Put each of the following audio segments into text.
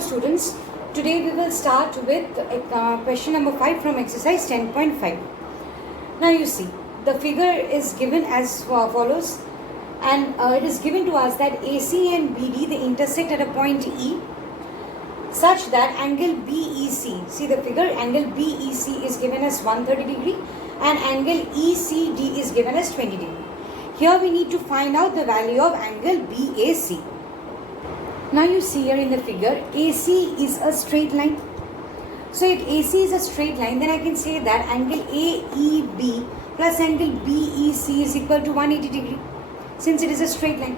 Students, today we will start with question number 5 from exercise 10.5. Now you see, the figure is given as follows, and it is given to us that AC and BD, they intersect at a point E such that angle BEC, see the figure, angle BEC is given as 130 degree and angle ECD is given as 20 degree. Here we need to find out the value of angle BAC. Now you see here in the figure, AC is a straight line. So if AC is a straight line, then I can say that angle AEB plus angle BEC is equal to 180 degree, since it is a straight line.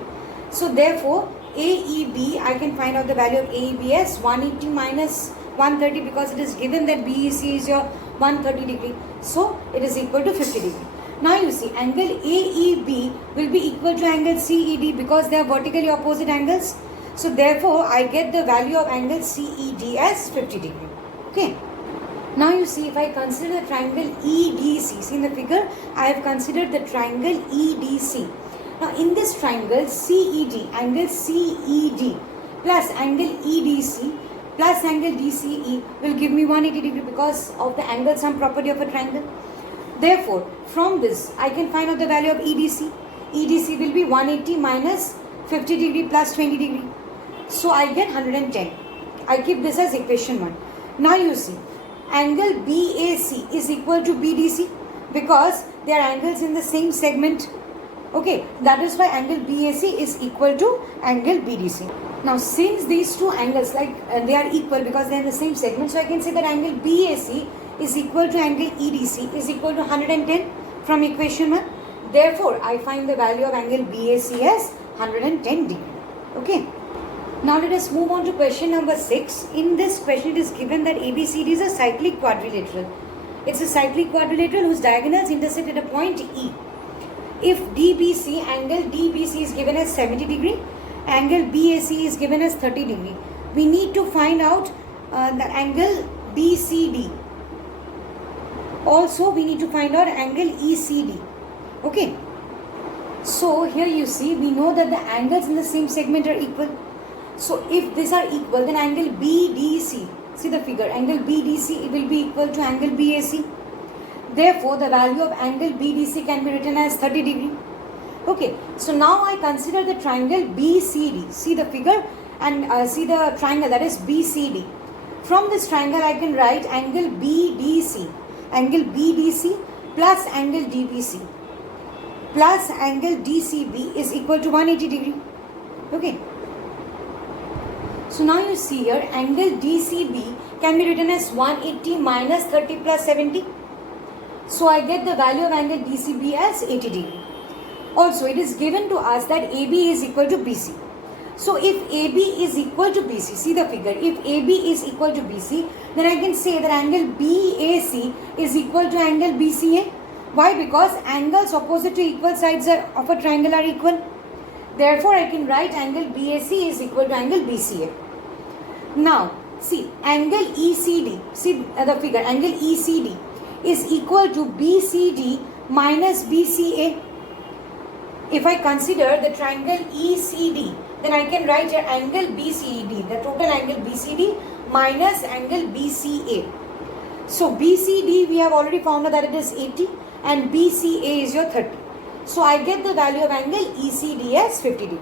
So therefore, AEB, I can find out the value of AEB as 180 minus 130, because it is given that BEC is your 130 degree. So it is equal to 50 degree. Now you see, angle AEB will be equal to angle CED because they are vertically opposite angles. So therefore, I get the value of angle CED as 50 degree. Okay. Now you see, if I consider the triangle EDC, see in the figure, I have considered the triangle EDC. Now in this triangle CED, angle CED plus angle EDC plus angle DCE will give me 180 degree because of the angle sum property of a triangle. Therefore, from this, I can find out the value of EDC. EDC will be 180 minus 50 degree plus 20 degree. So I get 110. I keep this as equation 1. Now you see, angle BAC is equal to BDC because they are angles in the same segment. Okay, that is why angle BAC is equal to angle BDC. Now since these two angles, they are equal because they are in the same segment, so I can say that angle BAC is equal to angle EDC is equal to 110 from equation 1. Therefore, I find the value of angle BAC as 110 degree. Okay. Now let us move on to question number 6. In this question, it is given that ABCD is a cyclic quadrilateral. It's a cyclic quadrilateral whose diagonals intersect at a point E. If DBC, angle DBC is given as 70 degree, angle BAC is given as 30 degree. We need to find out the angle BCD. Also, we need to find out angle ECD. Okay. So here you see, we know that the angles in the same segment are equal. So if these are equal, then angle BDC, see the figure, angle BDC will be equal to angle BAC. Therefore, the value of angle BDC can be written as 30 degree. Okay, so now I consider the triangle BCD. See the figure and see the triangle, that is BCD. From this triangle, I can write angle BDC. Angle BDC plus angle DBC plus angle DCB is equal to 180 degree. Okay. So now you see here, angle DCB can be written as 180 minus 30 plus 70. So I get the value of angle DCB as 80 degree. Also, it is given to us that AB is equal to BC. So if AB is equal to BC, see the figure, if AB is equal to BC, then I can say that angle BAC is equal to angle BCA. Why? Because angles opposite to equal sides of a triangle are equal. Therefore, I can write angle BAC is equal to angle BCA. Now, see, angle ECD, see the figure, angle ECD is equal to BCD minus BCA. If I consider the triangle ECD, then I can write here angle BCD, the total angle BCD minus angle BCA. So BCD, we have already found out that it is 80 and BCA is your 30. So I get the value of angle ECD as 50 degree.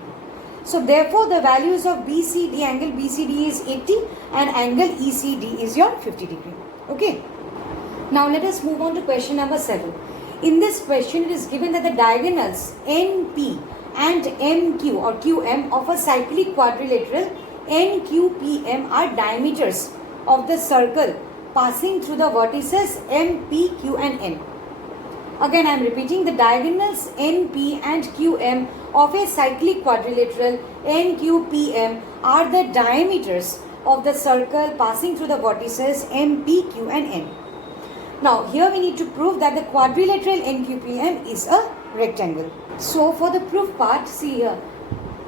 So therefore, the values of BCD, angle BCD is 80 and angle ECD is your 50 degree. Okay. Now let us move on to question number 7. In this question, it is given that the diagonals NP and MQ or QM of a cyclic quadrilateral NQPM are diameters of the circle passing through the vertices MP, Q and N. Again, I am repeating, the diagonals NP and QM of a cyclic quadrilateral NQPM are the diameters of the circle passing through the vertices MP, Q and N. Now, here we need to prove that the quadrilateral NQPM is a rectangle. So, for the proof part, see here,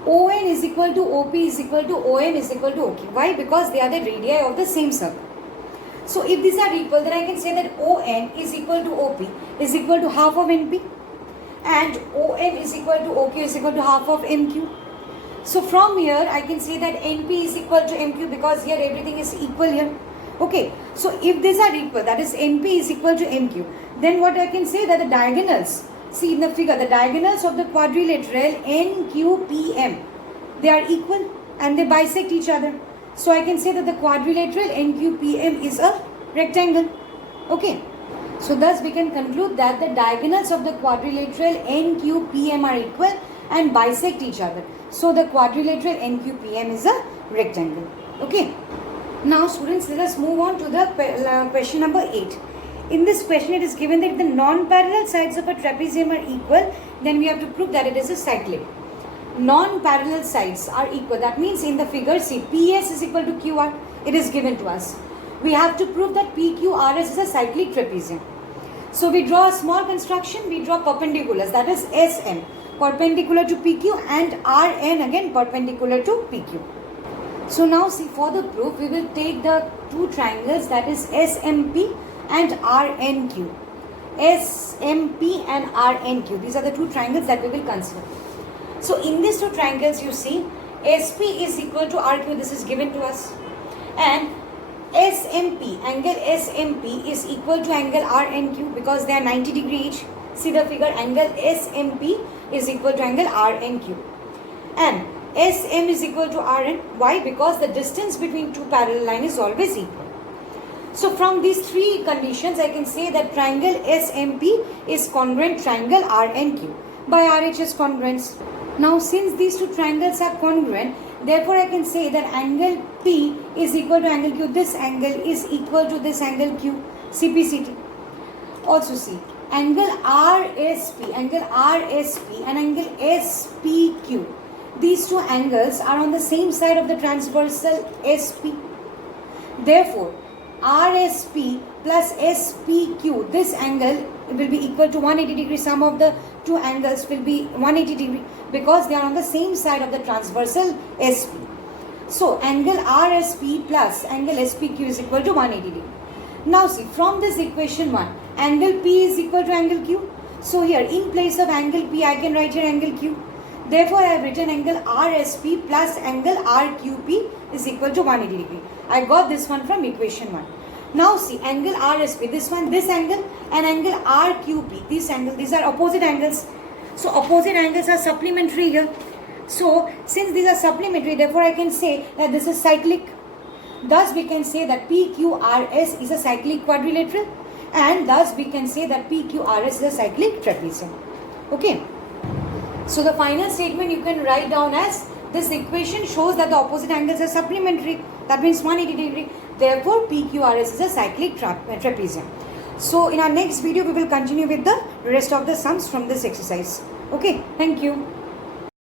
ON is equal to OP is equal to OM is equal to OK. Why? Because they are the radii of the same circle. So if these are equal, then I can say that ON is equal to OP is equal to half of NP and OM is equal to OQ is equal to half of MQ. So from here I can say that NP is equal to MQ because here everything is equal here. Okay, so if these are equal, that is NP is equal to MQ, then what I can say that the diagonals, see in the figure, the diagonals of the quadrilateral NQPM, they are equal and they bisect each other. So I can say that the quadrilateral NQPM is a rectangle. Okay, so thus we can conclude that the diagonals of the quadrilateral NQPM are equal and bisect each other. So the quadrilateral NQPM is a rectangle. Okay. Now students, let us move on to the question number 8. In this question it is given that if the non-parallel sides of a trapezium are equal, then we have to prove that it is a cyclic. Non-parallel sides are equal. That means in the figure, see, PS is equal to QR. It is given to us. We have to prove that PQRS is a cyclic trapezium. So we draw a small construction. We draw perpendiculars. That is SM, perpendicular to PQ, and RN again perpendicular to PQ. So now see, for the proof, we will take the two triangles, that is SMP and RNQ. SMP and RNQ. These are the two triangles that we will consider. So in these two triangles, you see, SP is equal to RQ. This is given to us. And SMP, angle SMP is equal to angle RNQ because they are 90 degree each. See the figure, angle SMP is equal to angle RNQ. And SM is equal to Rn. Why? Because the distance between two parallel lines is always equal. So from these three conditions, I can say that triangle SMP is congruent triangle RNQ by RHS congruence. Now since these two triangles are congruent, therefore I can say that angle P is equal to angle Q. This angle is equal to this angle Q, CPCT. Also see, angle RSP and angle SPQ. These two angles are on the same side of the transversal SP. Therefore, RSP plus SPQ, this angle will be equal to 180 degree. Sum of the two angles will be 180 degree because they are on the same side of the transversal SP. So, angle RSP plus angle SPQ is equal to 180 degree. Now see, from this equation 1, angle P is equal to angle Q. So here, in place of angle P, I can write here angle Q. Therefore, I have written angle RSP plus angle RQP is equal to 180 degree. I got this one from equation 1. Now see, angle RSP, this one, this angle, and angle RQP, this angle, these are opposite angles. So opposite angles are supplementary here. So since these are supplementary, therefore I can say that this is cyclic. Thus we can say that PQRS is a cyclic quadrilateral, and thus we can say that PQRS is a cyclic trapezium. Okay. So the final statement you can write down as, this equation shows that the opposite angles are supplementary. That means 180 degree. Therefore, PQRS is a cyclic trapezium. So in our next video, we will continue with the rest of the sums from this exercise. Okay, thank you.